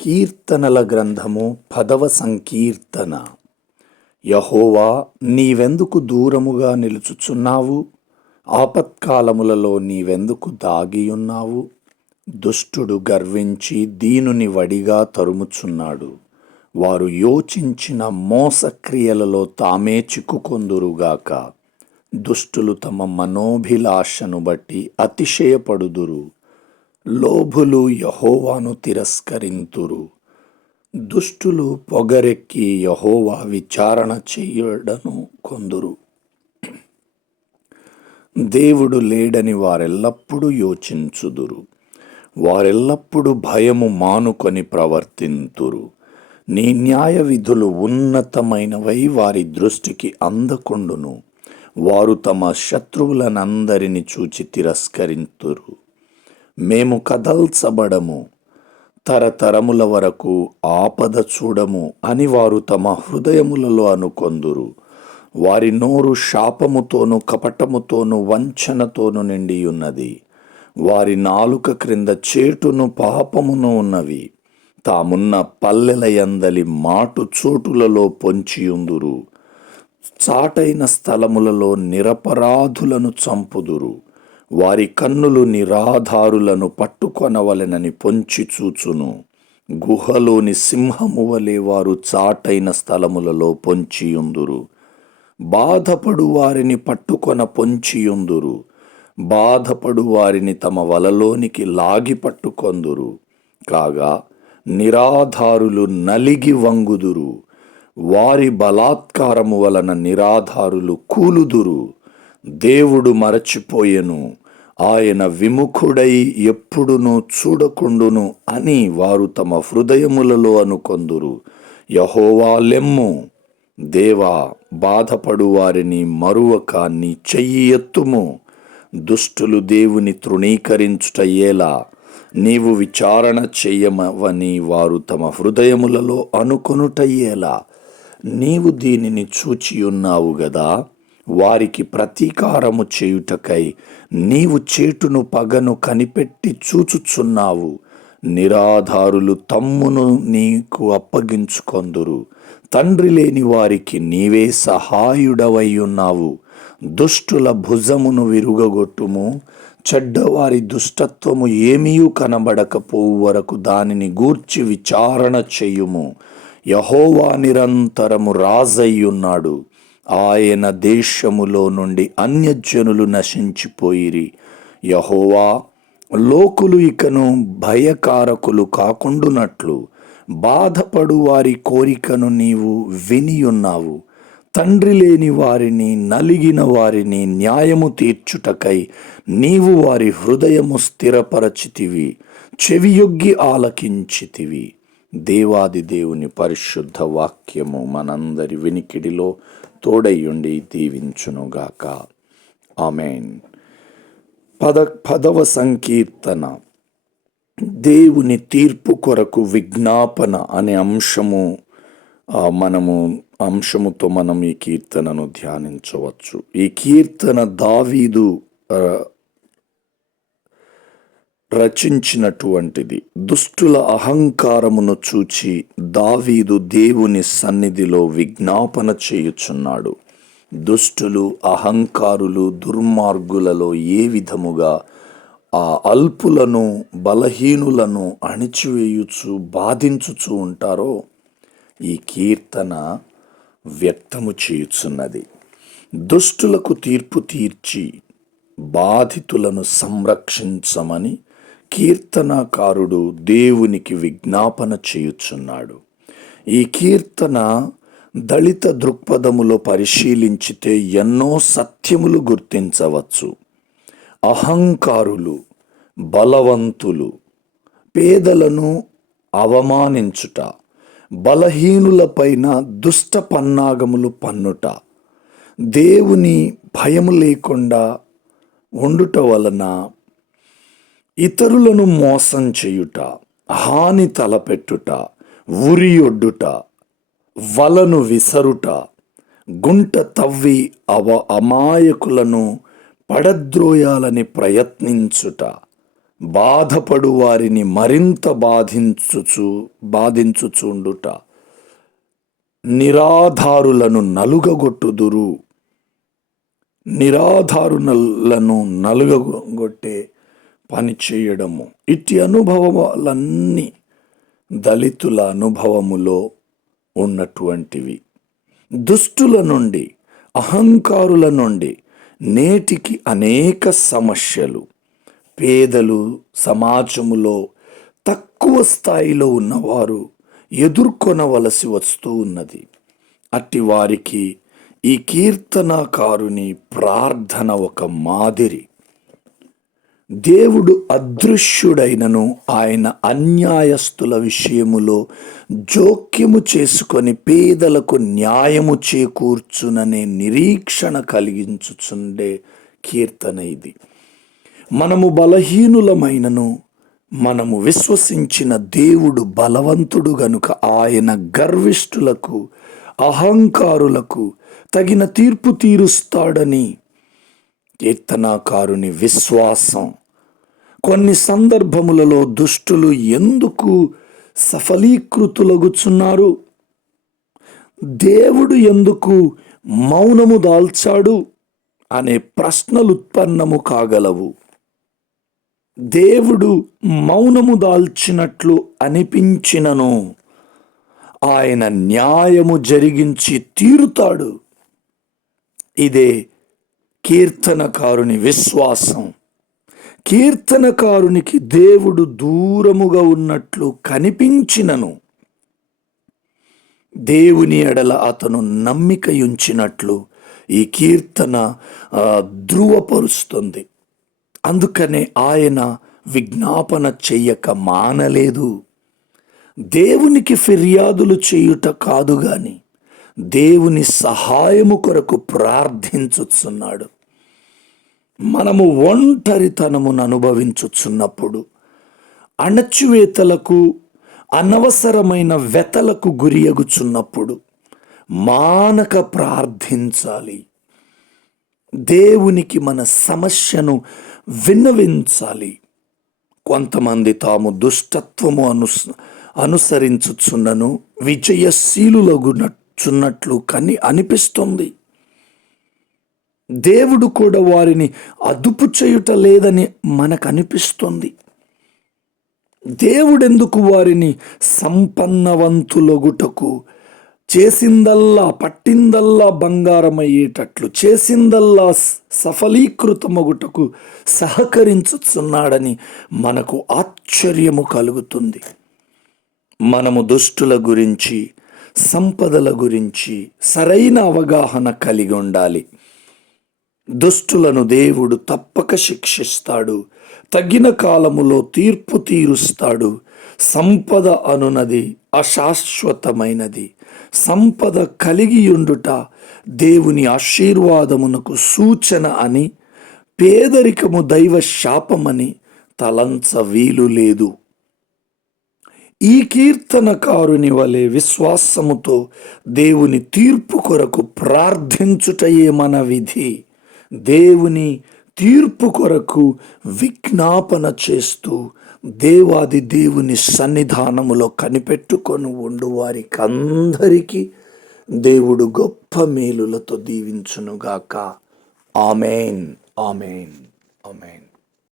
కీర్తనల గ్రంథము పదవ సంకీర్తన. యహోవా నీవెందుకు దూరముగా నిలుచుచున్నావు? ఆపత్కాలములలో నీవెందుకు దాగియున్నావు? దుష్టుడు గర్వించి దీనుని వడిగా తరుముచున్నాడు. వారు యోచించిన మోసక్రియలలో తామే చిక్కుకొందురుగాక. దుష్టులు తమ మనోభిలాషను బట్టి అతిశయపడుదురు. లోభులు యహోవాను తిరస్కరింతురు. దుష్టులు పొగరెక్కి యహోవా విచారణ చేయడను కొందురు. దేవుడు లేడని వారెల్లప్పుడూ యోచించుదురు. వారెల్లప్పుడూ భయము మానుకొని ప్రవర్తింతురు. నీ న్యాయ విధులు ఉన్నతమైనవై వారి దృష్టికి అందకుండును. వారు తమ శత్రువులనందరిని చూచి తిరస్కరింతురు. మేము కదల్చబడము. తరతరముల వరకు ఆపద చూడము అని వారు తమ హృదయములలో అనుకొందురు. వారి నోరు శాపముతోను కపటముతోను వంచనతోను నిండి ఉన్నది వారి నాలుక క్రింద చేటును పాపమును ఉన్నవి. తామున్న పల్లెలయందలి మాటు చోటులలో పొంచియుందురు. చాటైన స్థలములలో నిరపరాధులను చంపుదురు. వారి కన్నులు నిరాధారులను పట్టుకొనవలెనని పొంచి చూచును. గుహలోని సింహము వలె వారు చాటైన స్థలములలో పొంచియుందురు. బాధపడు వారిని పట్టుకొన పొంచియుందురు. బాధపడు వారిని తమ వలలోనికి లాగి పట్టుకొందురు. కాగా నిరాధారులు నలిగి వంగుదురు. వారి బలాత్కారము వలన నిరాధారులు కూలుదురు. దేవుడు మరచిపోయెను. ఆయన విముఖుడై ఎప్పుడునూ చూడకుండును అని వారు తమ హృదయములలో అనుకొందురు. యహోవా లెమ్ము. దేవా బాధపడు వారిని మరువక నీ చెయ్యి ఎత్తుము. దుష్టులు దేవుని తృణీకరించుట ఎలా నీవు విచారణ చెయ్యమవని వారు తమ హృదయములలో అనుకొనుటయ్యేలా నీవు దీనిని చూచియున్నావు గదా? వారికి ప్రతీకారము చేయుటకై నీవు చేటును పగను కనిపెట్టి చూచుచున్నావు. నిరాధారులు తమ్మును నీకు అప్పగించుకొందురు. తండ్రి లేని వారికి నీవే సహాయుడవై ఉన్నావు దుష్టుల భుజమును విరుగగొట్టుము. చెడ్డవారి దుష్టత్వము ఏమీ కనబడకపోవు వరకు దానిని గూర్చి విచారణ చేయుము. యహోవా నిరంతరము రాజయ్యున్నాడు. ఆయన దేశములో నుండి అన్యజనులు నశించిపోయిరి. యహోవా లోకులు ఇకను భయకారకులు కాకుండునట్లు బాధపడు వారి కోరికను నీవు వినియున్నావు. తండ్రి లేని వారిని నలిగిన వారిని న్యాయము తీర్చుటకై నీవు వారి హృదయము స్థిరపరచితివి చెవియొగ్గి ఆలకించితివి. దేవాది దేవుని పరిశుద్ధ వాక్యము మనందరి వినికిడిలో తోడయ్యుండి దీవించునుగాక. ఆమెన్. పద పదవ సంకీర్తన. దేవుని తీర్పు కొరకు విజ్ఞాపన అనే అంశము మనము అంశముతో మనం ఈ కీర్తనను ధ్యానించవచ్చు. ఈ కీర్తన దావీదు రచించినటువంటిది. దుష్టుల అహంకారమును చూచి దావీదు దేవుని సన్నిధిలో విజ్ఞాపన చేయుచున్నాడు. దుష్టులు అహంకారులు దుర్మార్గులలో ఏ విధముగా ఆ అల్పులను బలహీనులను అణిచివేయుచు బాధించుచు ఉంటారో ఈ కీర్తన వ్యక్తము చేయుచున్నది. దుష్టులకు తీర్పు తీర్చి బాధితులను సంరక్షించమని కీర్తనకారుడు దేవునికి విజ్ఞాపన చేయుచున్నాడు. ఈ కీర్తన దళిత దృక్పథములో పరిశీలించితే ఎన్నో సత్యములు గుర్తించవచ్చు. అహంకారులు బలవంతులు పేదలను అవమానించుట బలహీనులపైన దుష్ట పన్నాగములు పన్నుట దేవుని భయము లేకుండా ఉండుట వలన ఇతరులను మోసం చేయుట హాని తలపెట్టుట ఉరియొడ్డుట వలను విసరుట గుంట తవ్వి అవ అమాయకులను పడద్రోయాలని ప్రయత్నించుట బాధపడు వారిని మరింత బాధించుచు బాధించుచుండుట నిరాధారులను నలుగగొట్టుదురు నిరాధారులను నలుగగొట్టే పని చేయడము ఇట్టి అనుభవాలన్నీ దళితుల అనుభవములో ఉన్నటువంటివి. దుష్టుల నుండి అహంకారుల నుండి నేటికి అనేక సమస్యలు పేదలు సమాజములో తక్కువ స్థాయిలో ఉన్నవారు ఎదుర్కొనవలసి వస్తూ ఉన్నది. అట్టి వారికి ఈ కీర్తనకారుని ప్రార్థన ఒక మాదిరి. దేవుడు అదృశ్యుడైనను ఆయన అన్యాయస్తుల విషయములో జోక్యము చేసుకొని పేదలకు న్యాయము చేకూర్చుననే నిరీక్షణ కలిగించుచుండే కీర్తన ఇది. మనము బలహీనులమైనను మనము విశ్వసించిన దేవుడు బలవంతుడు గనుక ఆయన గర్విష్ఠులకు అహంకారులకు తగిన తీర్పు తీరుస్తాడని కీర్తనాకారుని విశ్వాసం కొన్ని సందర్భములలో దుష్టులు ఎందుకు సఫలీకృతులగుచున్నారు? దేవుడు ఎందుకు మౌనము దాల్చాడు అనే ప్రశ్నలు ఉత్పన్నము కాగలవు. దేవుడు మౌనము దాల్చినట్లు అనిపించినను. ఆయన న్యాయము జరిగించి తీరుతాడు. ఇదే కీర్తనకారుని విశ్వాసం. కీర్తనకారునికి దేవుడు దూరముగా ఉన్నట్లు కనిపించినను. దేవుని ఎడల అతను నమ్మికయుంచినట్లు ఈ కీర్తన ధృవపరుస్తుంది. అందుకనే ఆయన విజ్ఞాపన చెయ్యక మానలేదు. దేవునికి ఫిర్యాదులు చేయుట కాదు గాని దేవుని సహాయము కొరకు ప్రార్థించుచున్నాడు. మనము ఒంటరితనమును అనుభవించుచున్నప్పుడు అణచివేతలకు అనవసరమైన వెతలకు గురియగుచున్నప్పుడు మానక ప్రార్థించాలి. దేవునికి మన సమస్యను విన్నవించాలి. కొంతమంది తాము దుష్టత్వము అను అనుసరించుచున్నను విజయశీలులగునచున్నట్లు కని అనిపిస్తుంది. దేవుడు కూడా వారిని అదుపు చేయుట లేదని మనకు అనిపిస్తుంది దేవుడెందుకు వారిని సంపన్నవంతులగుటకు చేసిందల్లా పట్టిందల్లా బంగారమయ్యేటట్లు చేసిందల్లా సఫలీకృతమగుటకు సహకరించుతున్నాడని మనకు ఆశ్చర్యము కలుగుతుంది. మనము దుష్టుల గురించి సంపదల గురించి సరైన అవగాహన కలిగి ఉండాలి. దుష్టులను దేవుడు తప్పక శిక్షిస్తాడు. తగిన కాలములో తీర్పు తీరుస్తాడు. సంపద అనునది అశాశ్వతమైనది. సంపద కలిగియుండుట దేవుని ఆశీర్వాదమునకు సూచన అని పేదరికము దైవ శాపమని తలంచ వీలు లేదు. ఈ కీర్తనకారుని వలె విశ్వాసముతో దేవుని తీర్పు కొరకు ప్రార్థించుటయే మన విధి. దేవుని తీర్పు కొరకు విజ్ఞాపన చేస్తూ దేవాది దేవుని సన్నిధానములో కనిపెట్టుకొని ఉండు వారికి అందరికీ దేవుడు గొప్ప మేలులతో దీవించునుగాక. ఆమెన్. ఆమెన్. ఆమెన్.